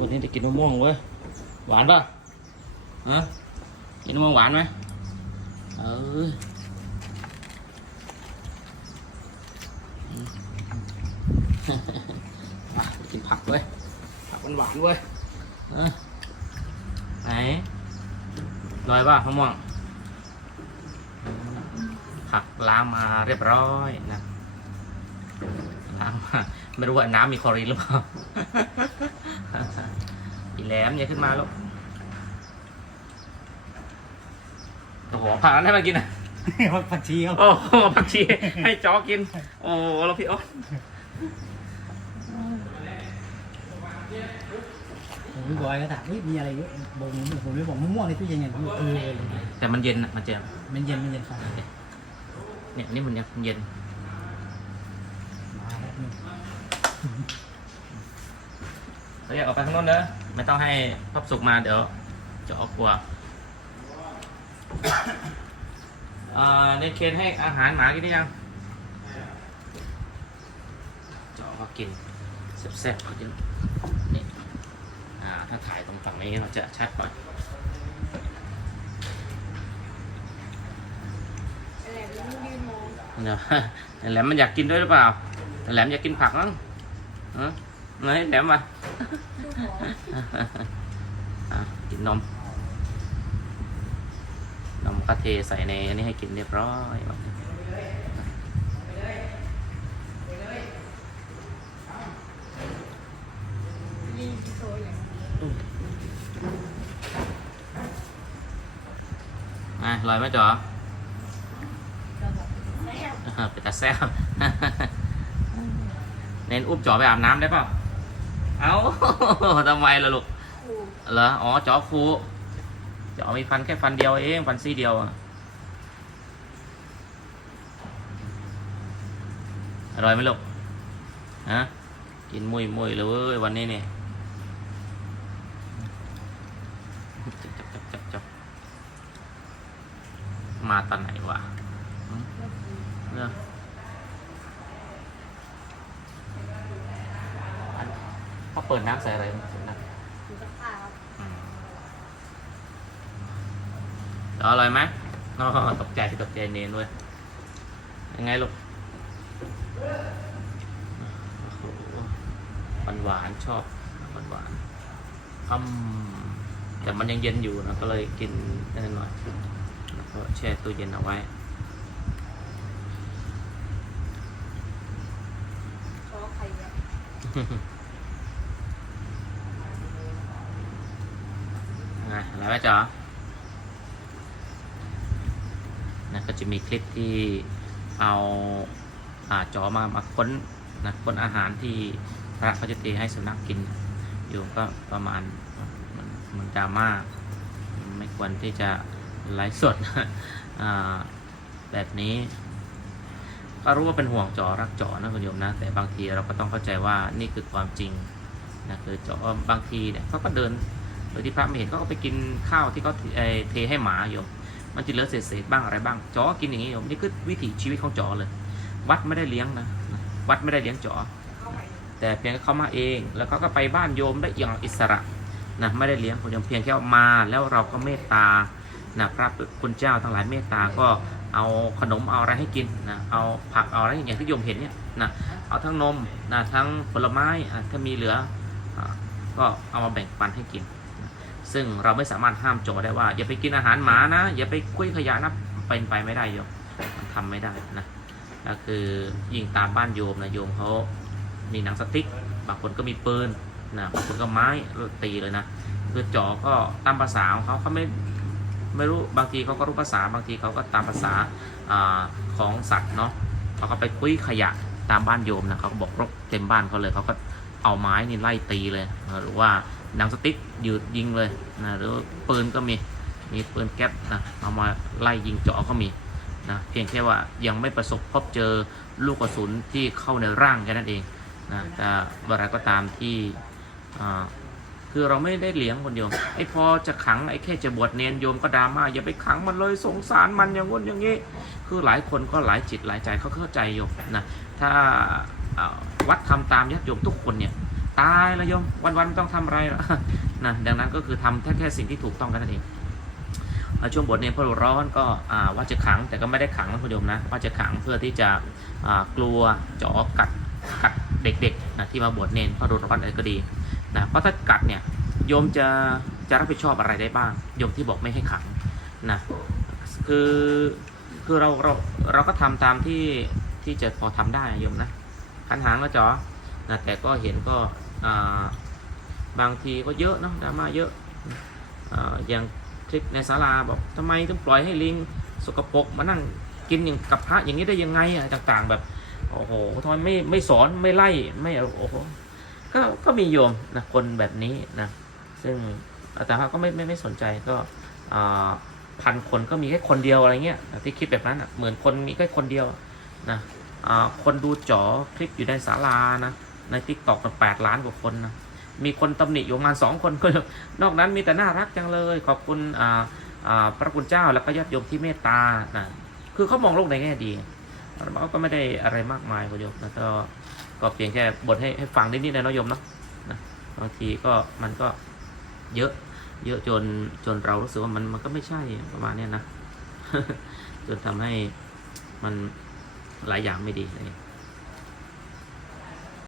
วันนี้จะกินมะม่วงเว้ย หวานป่ะฮะกินมะม่วงหวานไหมเออกินผักเว้ย ผักหวานเว้ยเออไหนลอยป่ะมะม่วง ผักล้างมาเรียบร้อยนะ ล้างมาไม่รู้ว่าน้ำมีคลอรีนหรือเปล่าอีแหลมอย่าขึ้นมาลูกโอ้โหผักนั้นให้มันกินอะผักชีครับโอ้โหผักชีให้จอกิน โอ้โหเราพี่โอ้ผมพี่บอยก็ถามเฮ้ยมีอะไรเยอะบอกผมผมเลยบอกมะม่วงในตู้เย็นไงผมบอกเอออะไรอย่างเงี้ยแต่มันเย็นอะมันเจ็บมันเย็นมันเย็นฟังเนี่ยนี่มันยังเย็นมาแล้วนี่ เราอยากออกไปข้างนอกเนอะไม่ต้องให้พับสุกมาเดี๋ยว จะออกกลัวเอ่อในเคนให้อาหารหมากินหรือยัง จะออกมากินแซ่บๆเขากินนี่อ่าถ้าถ่ายตรงฝั่งนี้มันจะชัดหน่อยเดี๋ยวแต่แหลมมันอยากกินด้วยหรือเปล่า แต่แหลมอยากกินผักมั้งฮะไหนแหลมมาอะกินนม นมก็เทใส่ในอันนี้ให้กินเรียบร้อยอะลอยไหมจ๋ออะเป็นตาแซ่บ เน้นอุ้มจ๋อไปอาบน้ำได้เปล่าเอ้า ทำไมล่ะลูกเหรออ๋อจอครูจอมีฟันแค่ฟันเดียวเองฟันซี่เดียวอะอร่อยไหมลูกฮะกินมุยมุยเลยเว้ยวันนี้เนี่ยจับจับจับจับมาตอนไหนวะหืมเนี่ยอัน เขาเปิดน้ำใส่อะไรเสียงดังเดี๋ยวอร่อยไหมอ๋อตกใจตกใจเนนเว้ยยังไงลูกหวานหวานๆชอบหวานหวานๆอืมแต่มันยังเย็นอยู่นะก็เลยกินนิดหน่อยแล้วก็แช่ตู้เย็นเอาไว้ไง อะไรไหมจ๊ะนะก็จะมีคลิปที่เอาอาจอมามาค้นนะค้นอาหารที่พระเขาจะเทให้สุนัขกิน อยู่ก็ประมาณมันมันดราม่าไม่ควรที่จะไลฟ์สดแบบนี้ ก็รู้ว่าเป็นห่วงจอรักจอนะคุณโยมนะ แต่บางทีเราก็ต้องเข้าใจว่านี่คือความจริงนะคือจอบางทีเนี่ยเขาก็เดิน โดยที่พระไม่เห็นก็ไปกินข้าวที่เขาเทให้หมาโยมมันจะเหลือเศษๆบ้างอะไรบ้างจอกินอย่างนี้โยมนี่คือวิถีชีวิตของจอเลย วัดไม่ได้เลี้ยงนะวัดไม่ได้เลี้ยงจอแต่เพียงเขามาเอง แล้วเขาก็ไปบ้านโยมได้อย่างอิสระนะไม่ได้เลี้ยงคุณโยมเพียงแค่มาแล้วเราก็เมตตานะพระคุณเจ้าทั้งหลายเมตตาก็เอาขนมเอาอะไรให้กินนะเอาผักเอาอะไรอย่างที่โยมเห็นเนี่ยนะเอาทั้งนมนะทั้งผลไม้อะถ้ามีเหลือก็เอามาแบ่งปันให้กิน ซึ่งเราไม่สามารถห้ามโจได้ว่า อย่าไปกินอาหารหมานะ อย่าไปคุยขยะนะเป็นไปไม่ได้โยมมันทำไม่ได้นะก็คือยิงตามบ้านโยมนะโยมเขามีหนังสติ๊ก บางคนก็มีปืนนะบางคนก็ไม้ตีเลยนะคือจอก็ตามภาษาของเขาเขาไม่ไม่รู้บางทีเขาก็รู้ภาษาบางทีเขาก็ตามภาษาอของสัตว์เนาะเขาก็ไปคุยขยะตามบ้านโยมนะเขาก็บอกรกเต็มบ้านเขาเลยเขาก็เอาไม้นี่ไล่ตีเลยหรือว่า หนังสติ๊กยืดยิงเลยนะหรือปืนก็มีมีปืนแก๊ปนะเอามาไล่ยิงเจาะก็มีนะเพียงแค่ว่ายังไม่ประสบพบเจอลูกกระสุนที่เข้าในร่างแค่นั้นเองนะแต่เวลาก็ตามที่อ่าคือเราไม่ได้เลี้ยงคนเดียวไอ้พอจะขังไอ้แค่จะบวชเนียนโยมก็ดราม่าอย่าไปขังมันเลยสงสารมันอย่างงู้นอย่างนี้ คือหลายคนก็หลายจิตหลายใจเขาเข้าใจโยมนะถ้าวัดทำตามญาติโยมทุกคนเนี่ย ตายแล้วโยมวันๆต้องทำอะไรนะดังนั้นก็คือทำแค่แค่สิ่งที่ถูกต้องกันนั่นเองช่วงบทเนรพระร้อนก็ว่าจะขังแต่ก็ไม่ได้ขังนะคุณโยมนะว่าจะขังเพื่อที่จะกลัวจอกัดกัดเด็กๆนะที่มาบวชเนรพระร้อนอะไรก็ดีนะเพราะถ้ากัดเนี่ยโยมจะจะรับผิดชอบอะไรได้บ้างโยมที่บอกไม่ให้ขังนะคือคือเราเราเราก็ทำตามที่ที่จะพอทำได้โยมนะขันหางแล้วจอนะแต่ก็เห็นก็ บางทีก็เยอะเนาะดราม่าเยอะออย่างคลิปในศาลาบอกทำไมถึงปล่อยให้ลิงสกปรกมานั่งกินอย่างกับพระอย่างนี้ได้ยังไงอะต่างๆ แบบโอ้โหทำไมไม่ไม่สอนไม่ไล่ไม่โอ้โหก็ก็มีโยมนะคนแบบนี้นะซึ่งอาตมาก็ไม่ไม่ไม่สนใจก็พันคนก็มีแค่คนเดียวอะไรเงี้ยที่คิดแบบนั้นอะเหมือนคนมีแค่คนเดียวนะคนดูจอคลิปอยู่ในศาลานะ ในทิกตอกแปดล้านกว่าคนนะมีคนตำหนิอยู่ประมาณสองคนก็นอกนั้นมีแต่น่ารักจังเลย ขอบคุณอ่าอ่าพระคุณเจ้าแล้วก็ญาติโยมที่เมตตานะคือเขามองโลกในแง่ดีเราก็ไม่ได้อะไรมากมายคุณโยมแล้วก็ก็เพียงแค่บทให้ให้ฟังนิดๆนะเนาะโยมนะนะบางทีก็มันก็เยอะ เยอะจนจนเรารู้สึกว่ามันมันก็ไม่ใช่ประมาณเนี้ยนะจนทำให้มันหลายอย่างไม่ดีอะไรอย่างเงี้ย